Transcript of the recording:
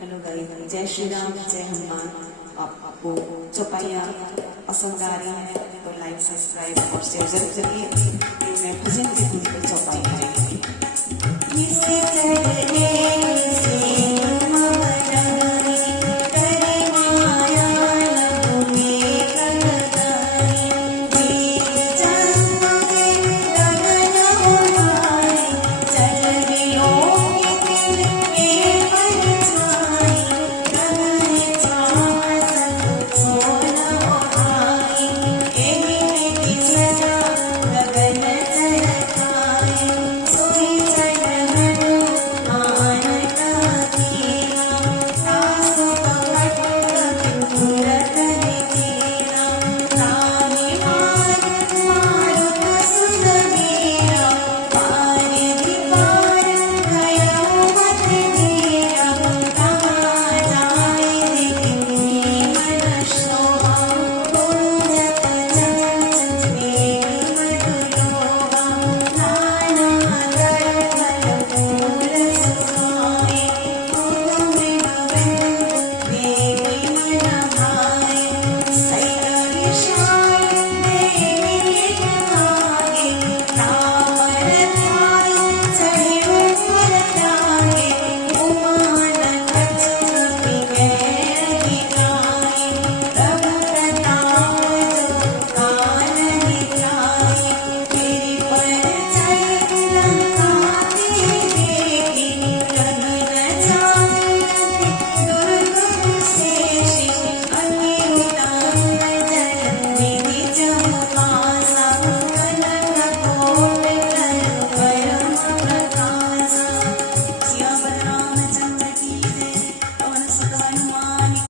Hello guys, जय श्री राम, जय हनुमान। आपको चौपाइयाँ पसंद आ रही है तो लाइक, सब्सक्राइब और शेयर जरूर करिए। मैं भजन की धुन पर चौपाई करेंगे।